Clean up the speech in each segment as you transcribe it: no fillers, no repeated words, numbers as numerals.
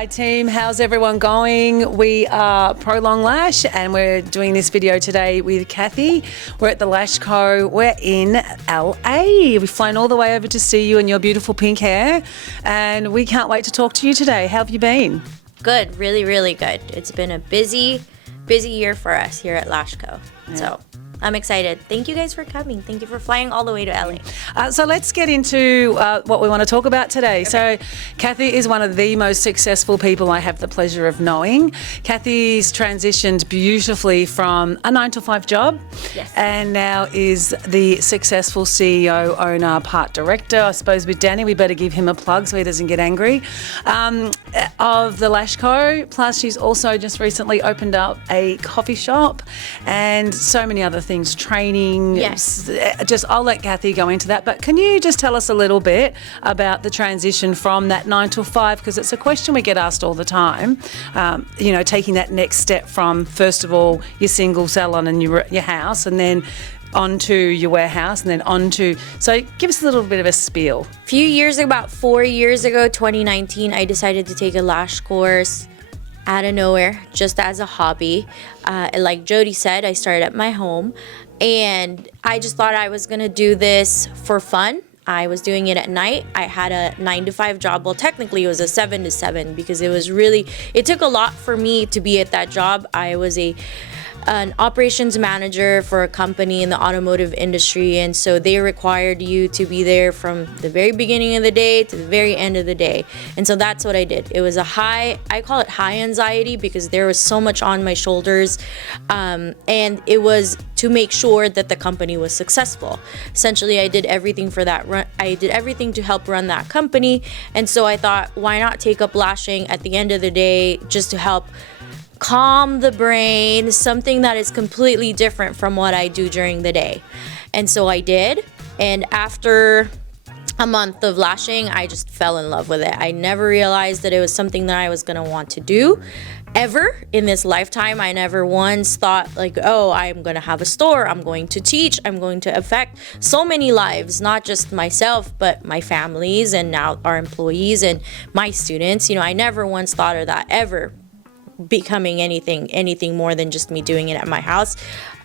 Hi team, how's everyone going? We are Prolong Lash and we're doing this video today with Cathy. We're at the Lash Co. We're in LA. We've flown all the way over to see you and your beautiful pink hair, and we can't wait to talk to you today. How have you been? Good, really, really good. It's been a busy year for us here at Lash Co. Yeah. So I'm excited. Thank you guys for coming. Thank you for flying all the way to LA. So let's get into what we want to talk about today. Okay. So Cathy is one of the most successful people I have the pleasure of knowing. Cathy's transitioned beautifully from a 9-to-5 job, Yes. and now is the successful CEO, owner, part director. I suppose with Danny, we better give him a plug so he doesn't get angry, of the Lash Co. Plus she's also just recently opened up a coffee shop and so many other things, training. Yes. Just I'll let Cathy go into that, but can you just tell us a little bit about the transition from that 9-to-5, because it's a question we get asked all the time, taking that next step from, first of all, your single salon and your house, and then onto your warehouse, and then onto, so give us a little bit of a spiel. About 4 years ago, 2019, I decided to take a lash course out of nowhere, just as a hobby. Like Jody said, I started at my home, and I just thought I was gonna do this for fun. I was doing it at night. I had a 9-to-5 job. Well, technically it was a 7-to-7 because it took a lot for me to be at that job. I was an operations manager for a company in the automotive industry, and so they required you to be there from the very beginning of the day to the very end of the day. And so that's what I did. It was I call it high anxiety, because there was so much on my shoulders, and it was to make sure that the company was successful. Essentially, I did everything for that run. I did everything to help run that company, and so I thought, why not take up lashing at the end of the day, just to help calm the brain, something that is completely different from what I do during the day. And so I did, and after a month of lashing, I just fell in love with it. I never realized that it was something that I was gonna want to do ever in this lifetime. I never once thought like, oh, I'm gonna have a store, I'm going to teach, I'm going to affect so many lives, not just myself, but my families, and now our employees and my students. I never once thought of that ever becoming anything more than just me doing it at my house,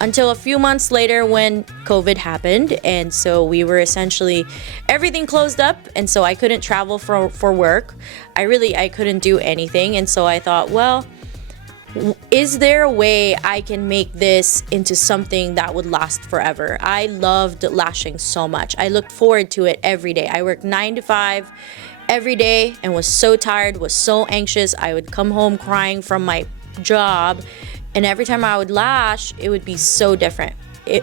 until a few months later when COVID happened. And so we were essentially, everything closed up, and so I couldn't travel for work. I couldn't do anything. And so I thought, well, is there a way I can make this into something that would last forever? I loved lashing so much. I looked forward to it every day. I worked 9-to-5 every day and was so tired, was so anxious. I would come home crying from my job, and every time I would lash, it would be so different.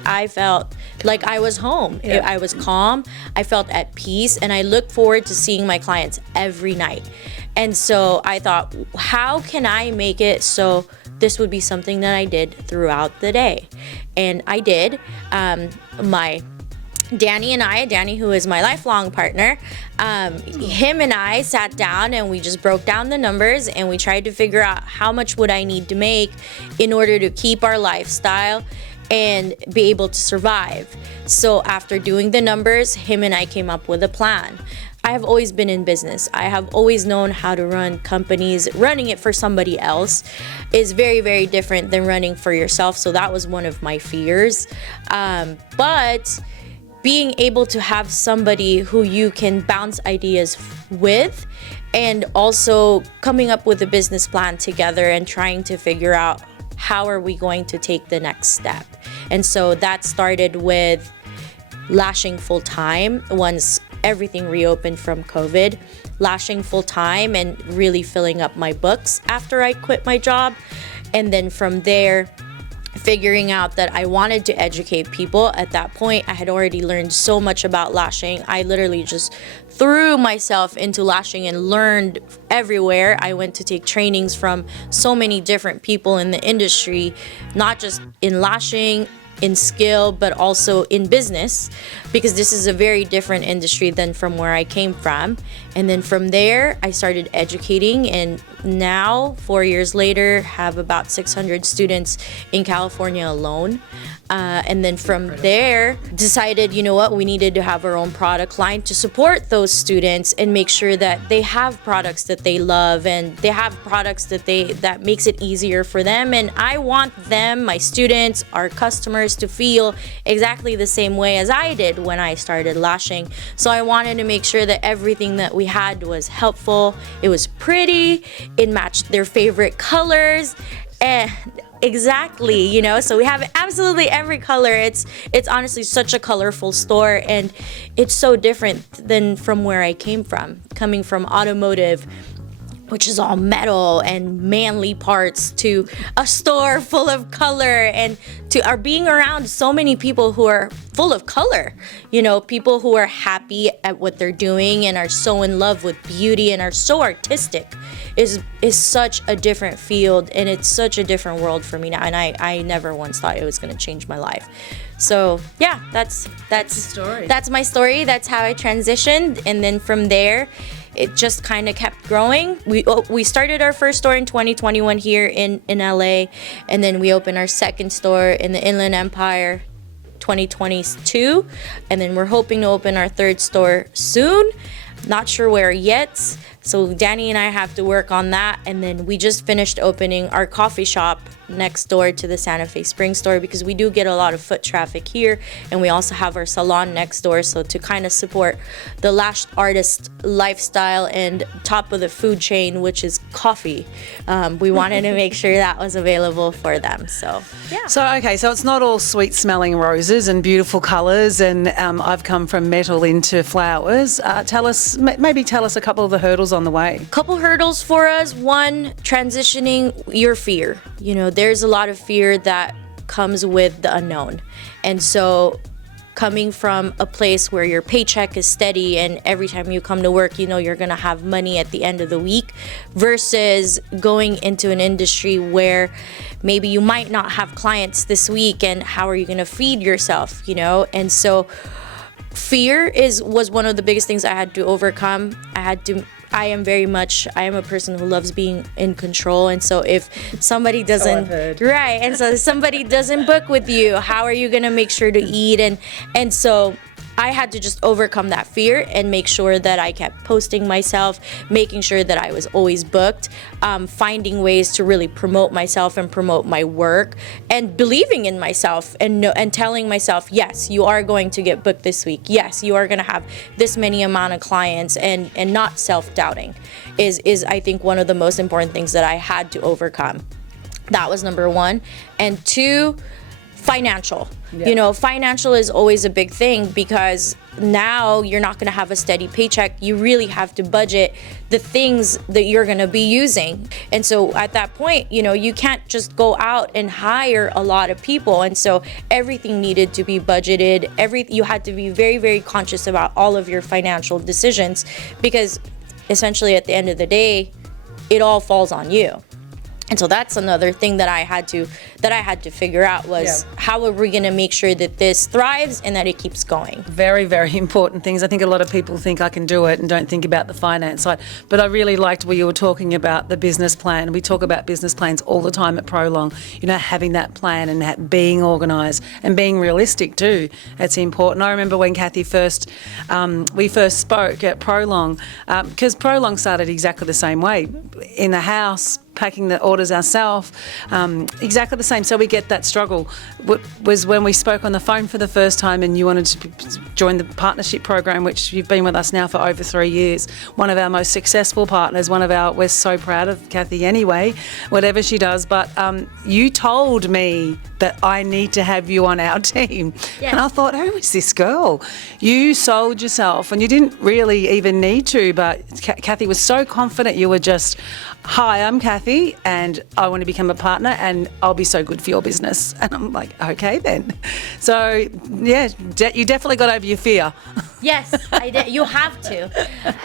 I felt like I was home. Yeah. I was calm. I felt at peace, and I looked forward to seeing my clients every night. And so I thought, how can I make it so this would be something that I did throughout the day? And I did. Danny, who is my lifelong partner, him and I sat down and we just broke down the numbers, and we tried to figure out how much would I need to make in order to keep our lifestyle and be able to survive. So after doing the numbers, him and I came up with a plan. I have always been in business. I have always known how to run companies. Running it for somebody else is very, very different than running for yourself. So that was one of my fears. But being able to have somebody who you can bounce ideas with, and also coming up with a business plan together and trying to figure out how are we going to take the next step. And so that started with lashing full time once everything reopened from COVID, lashing full time and really filling up my books after I quit my job. And then from there, figuring out that I wanted to educate people. At that point, I had already learned so much about lashing. I literally just threw myself into lashing and learned everywhere. I went to take trainings from so many different people in the industry, not just in lashing, in skill, but also in business, because this is a very different industry than from where I came from. And then from there, I started educating, and now 4 years later, have about 600 students in California alone. And then from there, decided, you know what, we needed to have our own product line to support those students and make sure that they have products that they love, and they have products that makes it easier for them. And I want them, my students, our customers, to feel exactly the same way as I did when I started lashing. So I wanted to make sure that everything that we had was helpful, it was pretty, it matched their favorite colors, and exactly, you know, so we have absolutely every color. It's honestly such a colorful store, and it's so different than from where I came from, coming from automotive, which is all metal and manly parts, to a store full of color, and to our being around so many people who are full of color, you know, people who are happy at what they're doing and are so in love with beauty and are so artistic, is such a different field, and it's such a different world for me now. And I never once thought it was going to change my life. So yeah, that's the story. That's my story. That's how I transitioned, and then from there, it just kind of kept growing. We started our first store in 2021 here in LA, and then we opened our second store in the Inland Empire 2022, and then we're hoping to open our third store soon. Not sure where yet. So Danny and I have to work on that. And then we just finished opening our coffee shop next door to the Santa Fe Spring store, because we do get a lot of foot traffic here, and we also have our salon next door. So to kind of support the lash artist lifestyle and top of the food chain, which is coffee, we wanted to make sure that was available for them. So yeah. So okay, so it's not all sweet smelling roses and beautiful colours, and I've come from metal into flowers. Tell us a couple of the hurdles on the way. Couple hurdles for us. One, transitioning your fear. You know, there's a lot of fear that comes with the unknown. And so coming from a place where your paycheck is steady and every time you come to work, you know you're going to have money at the end of the week, versus going into an industry where maybe you might not have clients this week, and how are you going to feed yourself, you know? And so fear was one of the biggest things I had to overcome. I am a person who loves being in control, and so if somebody doesn't, right, and so if somebody doesn't book with you, how are you gonna make sure to eat? And so I had to just overcome that fear and make sure that I kept posting myself, making sure that I was always booked, finding ways to really promote myself and promote my work, and believing in myself, and telling myself, yes, you are going to get booked this week. Yes, you are going to have this many amount of clients, and not self-doubting is I think one of the most important things that I had to overcome. That was number one. And two, financial. Yeah. You know, financial is always a big thing, because now you're not going to have a steady paycheck. You really have to budget the things that you're going to be using. And so at that point, you know, you can't just go out and hire a lot of people. And so everything needed to be budgeted. You had to be very, very conscious about all of your financial decisions, because essentially at the end of the day, it all falls on you. And so that's another thing that I had to figure out was, how are we going to make sure that this thrives and that it keeps going? Very, very important things. I think a lot of people think I can do it and don't think about the finance side. But I really liked where you were talking about the business plan. We talk about business plans all the time at Prolong. You know, having that plan and being organised and being realistic too. It's important. I remember when Cathy we first spoke at Prolong, because Prolong started exactly the same way, in the house, packing the orders ourselves, exactly the same. So we get that struggle. Was when we spoke on the phone for the first time, and you wanted to join the partnership program, which you've been with us now for over 3 years. One of our most successful partners, we're so proud of Cathy anyway, whatever she does. But you told me that I need to have you on our team. Yes. And I thought, who is this girl? You sold yourself, and you didn't really even need to, but Cathy was so confident. You were just, hi, I'm Cathy. Cathy, and I want to become a partner, and I'll be so good for your business. And I'm like, okay then. So yeah, you definitely got over your fear. Yes, I did. You have to.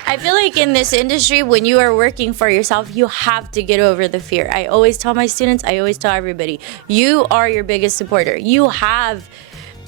I feel like in this industry, when you are working for yourself, you have to get over the fear. I always tell my students, I always tell everybody, you are your biggest supporter. You have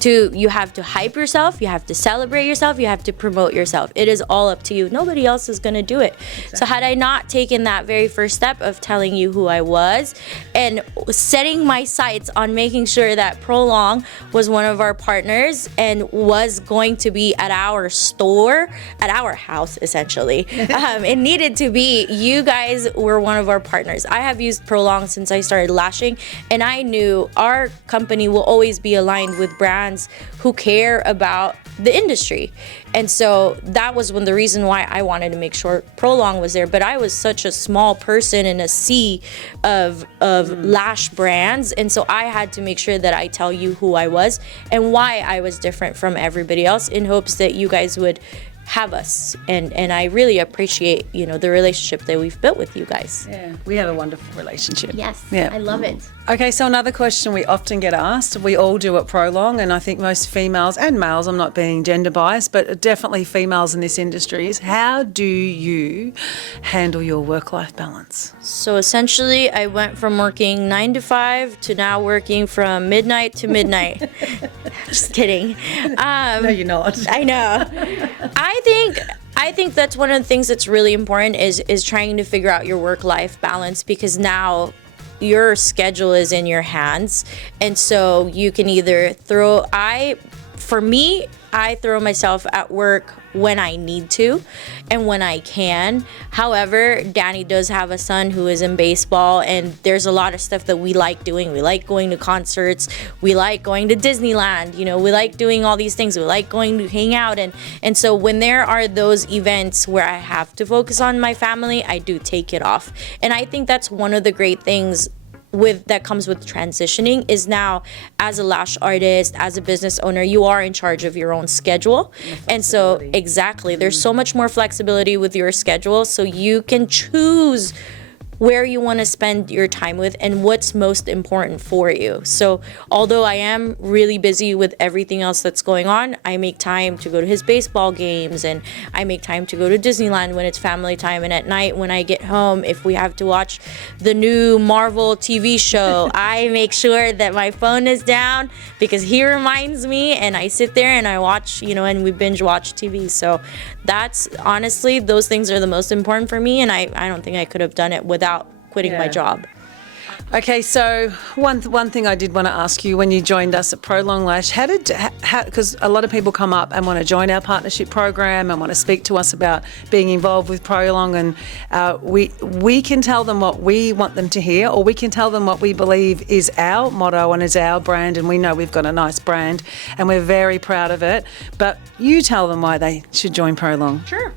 to hype yourself, you have to celebrate yourself, you have to promote yourself. It is all up to you. Nobody else is going to do it. Exactly. So had I not taken that very first step of telling you who I was and setting my sights on making sure that Prolong was one of our partners and was going to be at our store, at our house essentially, it needed to be, you guys were one of our partners. I have used Prolong since I started lashing, and I knew our company will always be aligned with brands who care about the industry. And so that was the reason why I wanted to make sure Prolong was there. But I was such a small person in a sea of lash brands, and so I had to make sure that I tell you who I was and why I was different from everybody else, in hopes that you guys would have us, and I really appreciate the relationship that we've built with you guys. Yeah, we have a wonderful relationship. Yes, yeah. I love it. Okay, so another question we often get asked, we all do at Prolong, and I think most females and males, I'm not being gender biased, but definitely females in this industry, is how do you handle your work-life balance? So essentially, I went from working 9 to 5 to now working from midnight to midnight. Just kidding. No, you're not. I know. I think that's one of the things that's really important is trying to figure out your work-life balance, because now your schedule is in your hands, and so you can either I throw myself at work when I need to and when I can. However, Danny does have a son who is in baseball, and there's a lot of stuff that we like doing. We like going to concerts. We like going to Disneyland. We like doing all these things. We like going to hang out. And so when there are those events where I have to focus on my family, I do take it off. And I think that's one of the great things that comes with transitioning, is now as a lash artist, as a business owner, you are in charge of your own schedule. And so exactly, there's so much more flexibility with your schedule, so you can choose where you want to spend your time with and what's most important for you. So although I am really busy with everything else that's going on, I make time to go to his baseball games, and I make time to go to Disneyland when it's family time. And at night when I get home, if we have to watch the new Marvel TV show, I make sure that my phone is down, because he reminds me, and I sit there and I watch, and we binge watch TV. So that's honestly, those things are the most important for me, and I don't think I could have done it without quitting my job. Okay, so one thing I did want to ask you, when you joined us at Prolong Lash, because a lot of people come up and want to join our partnership program and want to speak to us about being involved with Prolong, and we can tell them what we want them to hear, or we can tell them what we believe is our motto and is our brand, and we know we've got a nice brand and we're very proud of it, but you tell them why they should join Prolong. Sure.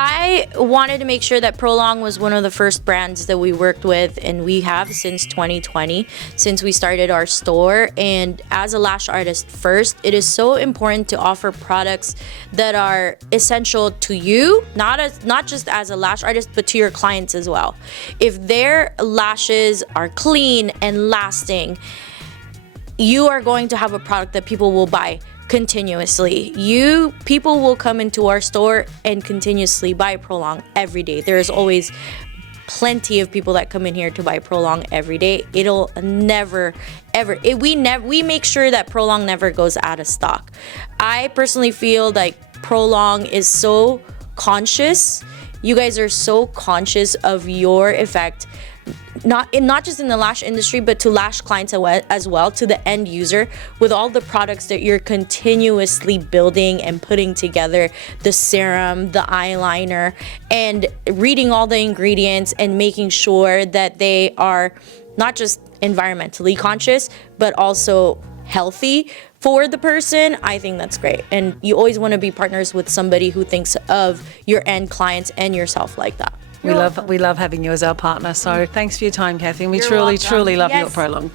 I wanted to make sure that Prolong was one of the first brands that we worked with, and we have since 2020, since we started our store. And as a lash artist first, it is so important to offer products that are essential to you, not just as a lash artist, but to your clients as well. If their lashes are clean and lasting, you are going to have a product that people will buy continuously. People will come into our store and continuously buy Prolong every day. There's always plenty of people that come in here to buy Prolong every day. It'll never ever, we make sure that Prolong never goes out of stock. I personally feel like Prolong is so conscious. You guys are so conscious of your effect, not just in the lash industry, but to lash clients as well, to the end user, with all the products that you're continuously building and putting together, the serum, the eyeliner, and reading all the ingredients and making sure that they are not just environmentally conscious, but also healthy for the person. I think that's great. And you always want to be partners with somebody who thinks of your end clients and yourself like that. We love having you as our partner. So thanks for your time, Cathy. And we truly love you at Prolong.